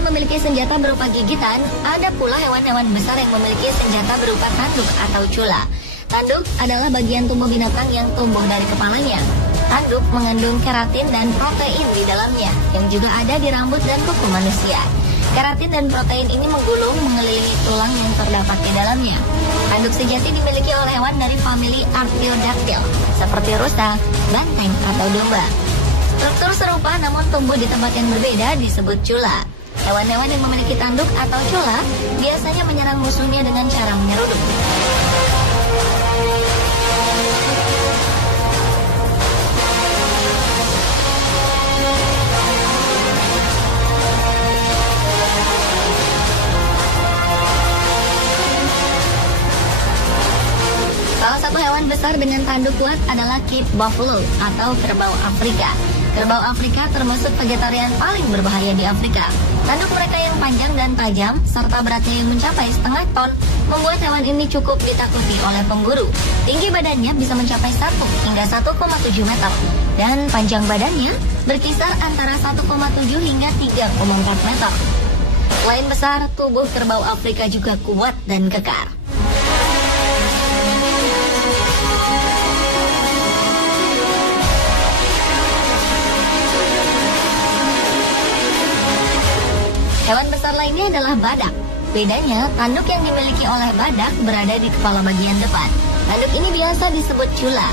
Selain memiliki senjata berupa gigitan, ada pula hewan-hewan besar yang memiliki senjata berupa tanduk atau cula. Tanduk adalah bagian tubuh binatang yang tumbuh dari kepalanya. Tanduk mengandung keratin dan protein di dalamnya, yang juga ada di rambut dan kuku manusia. Keratin dan protein ini menggulung mengelilingi tulang yang terdapat di dalamnya. Tanduk sejati dimiliki oleh hewan dari famili Artiodactyl, seperti rusa, banteng, atau domba. Struktur serupa namun tumbuh di tempat yang berbeda disebut cula. Hewan-hewan yang memiliki tanduk atau cula biasanya menyerang musuhnya dengan cara menyeruduk. Salah satu hewan besar dengan tanduk kuat adalah Cape Buffalo atau kerbau Afrika. Kerbau Afrika termasuk vegetarian paling berbahaya di Afrika. Tanduk mereka yang panjang dan tajam, serta beratnya yang mencapai setengah ton, membuat hewan ini cukup ditakuti oleh pemburu. Tinggi badannya bisa mencapai 1 hingga 1,7 meter, dan panjang badannya berkisar antara 1,7 hingga 3,4 meter. Selain besar, tubuh kerbau Afrika juga kuat dan kekar. Hewan besar lainnya adalah badak. Bedanya, tanduk yang dimiliki oleh badak berada di kepala bagian depan. Tanduk ini biasa disebut cula.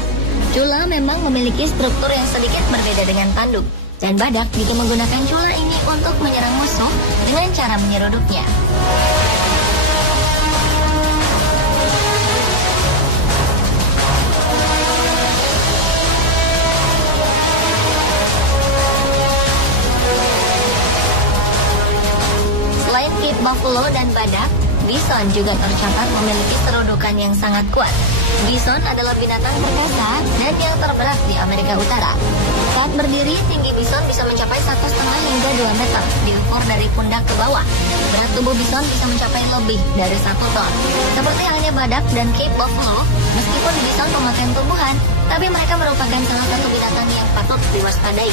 Cula memang memiliki struktur yang sedikit berbeda dengan tanduk. Dan badak juga menggunakan cula ini untuk menyerang musuh dengan cara menyeruduknya. Selain Cape Buffalo dan badak, bison juga tercatat memiliki serudukan yang sangat kuat. Bison adalah binatang perkasa dan yang terberat di Amerika Utara. Saat berdiri, tinggi bison bisa mencapai 1,5 hingga 2 meter, diukur dari pundak ke bawah. Berat tubuh bison bisa mencapai lebih dari 1 ton. Seperti halnya badak dan Cape Buffalo, meskipun bison memakan tumbuhan, tapi mereka merupakan salah satu binatang yang patut diwaspadai.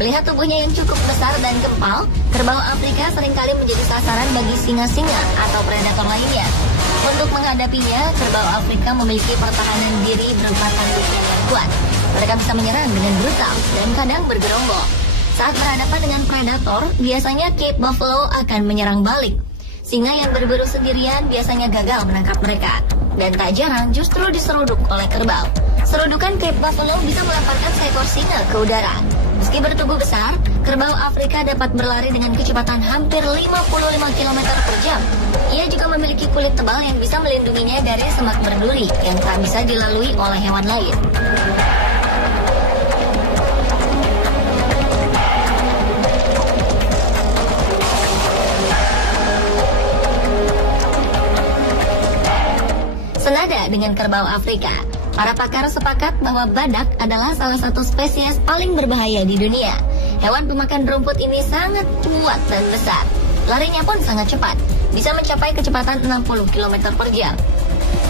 Melihat tubuhnya yang cukup besar dan gempal, kerbau Afrika seringkali menjadi sasaran bagi singa-singa atau predator lainnya. Untuk menghadapinya, kerbau Afrika memiliki pertahanan diri berupa tanduknya yang kuat. Mereka bisa menyerang dengan brutal dan kadang bergerombol. Saat berhadapan dengan predator, biasanya Cape Buffalo akan menyerang balik. Singa yang berburu sendirian biasanya gagal menangkap mereka, dan tak jarang justru diseruduk oleh kerbau. Serudukan Cape Buffalo bisa melemparkan seekor singa ke udara. Meski bertubuh besar, kerbau Afrika dapat berlari dengan kecepatan hampir 55 km per jam. Ia juga memiliki kulit tebal yang bisa melindunginya dari semak berduri yang tak bisa dilalui oleh hewan lain. Senada dengan kerbau Afrika, para pakar sepakat bahwa badak adalah salah satu spesies paling berbahaya di dunia. Hewan pemakan rumput ini sangat kuat dan besar. Larinya pun sangat cepat, bisa mencapai kecepatan 60 km per jam.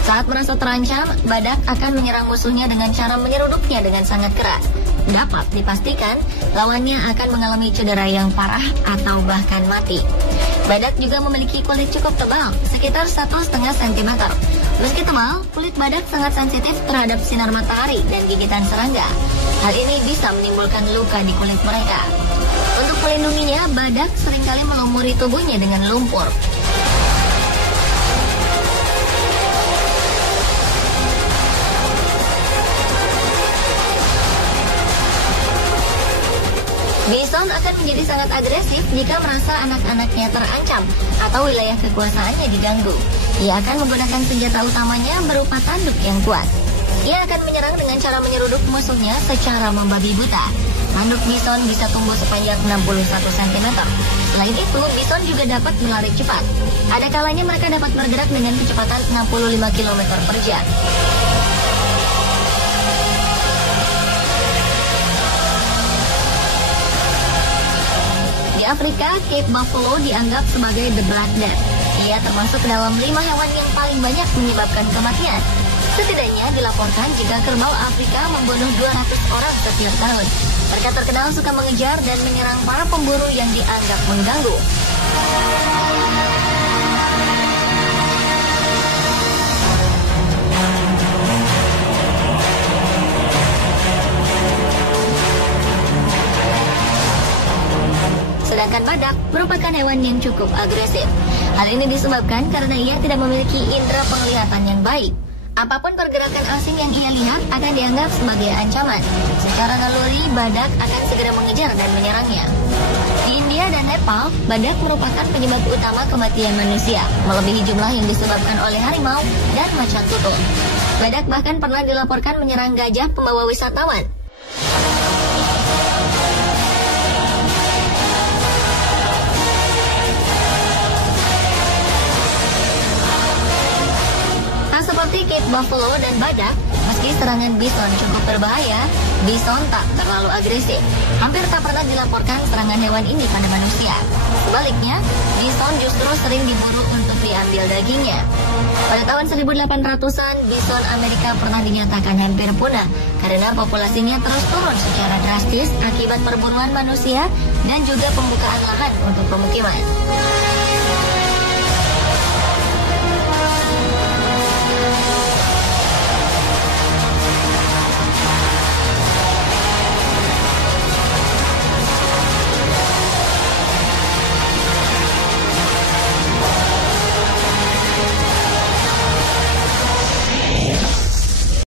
Saat merasa terancam, badak akan menyerang musuhnya dengan cara menyeruduknya dengan sangat keras. Dapat dipastikan, lawannya akan mengalami cedera yang parah atau bahkan mati. Badak juga memiliki kulit cukup tebal, sekitar 1,5 cm. Meski tebal, kulit badak sangat sensitif terhadap sinar matahari dan gigitan serangga. Hal ini bisa menimbulkan luka di kulit mereka. Untuk melindunginya, badak seringkali melumuri tubuhnya dengan lumpur. Bison akan menjadi sangat agresif jika merasa anak-anaknya terancam atau wilayah kekuasaannya diganggu. Ia akan menggunakan senjata utamanya berupa tanduk yang kuat. Ia akan menyerang dengan cara menyeruduk musuhnya secara membabi buta. Tanduk bison bisa tumbuh sepanjang 61 cm. Selain itu, bison juga dapat berlari cepat. Ada kalanya mereka dapat bergerak dengan kecepatan 65 km per jam. Di Afrika, Cape Buffalo dianggap sebagai the Black Death. Ia termasuk dalam 5 hewan yang paling banyak menyebabkan kematian. Setidaknya dilaporkan jika kerbau Afrika membunuh 200 orang setiap tahun. Mereka terkenal suka mengejar dan menyerang para pemburu yang dianggap mengganggu. Sedangkan badak merupakan hewan yang cukup agresif. Hal ini disebabkan karena ia tidak memiliki indera penglihatan yang baik. Apapun pergerakan asing yang ia lihat akan dianggap sebagai ancaman. Secara naluri, badak akan segera mengejar dan menyerangnya. Di India dan Nepal, badak merupakan penyebab utama kematian manusia, melebihi jumlah yang disebabkan oleh harimau dan macan tutul. Badak bahkan pernah dilaporkan menyerang gajah pembawa wisatawan. Seperti kit buffalo dan badak, meski serangan bison cukup berbahaya, bison tak terlalu agresif. Hampir tak pernah dilaporkan serangan hewan ini pada manusia. Sebaliknya, bison justru sering diburu untuk diambil dagingnya. Pada tahun 1800-an, bison Amerika pernah dinyatakan hampir punah karena populasinya terus turun secara drastis akibat perburuan manusia dan juga pembukaan lahan untuk pemukiman.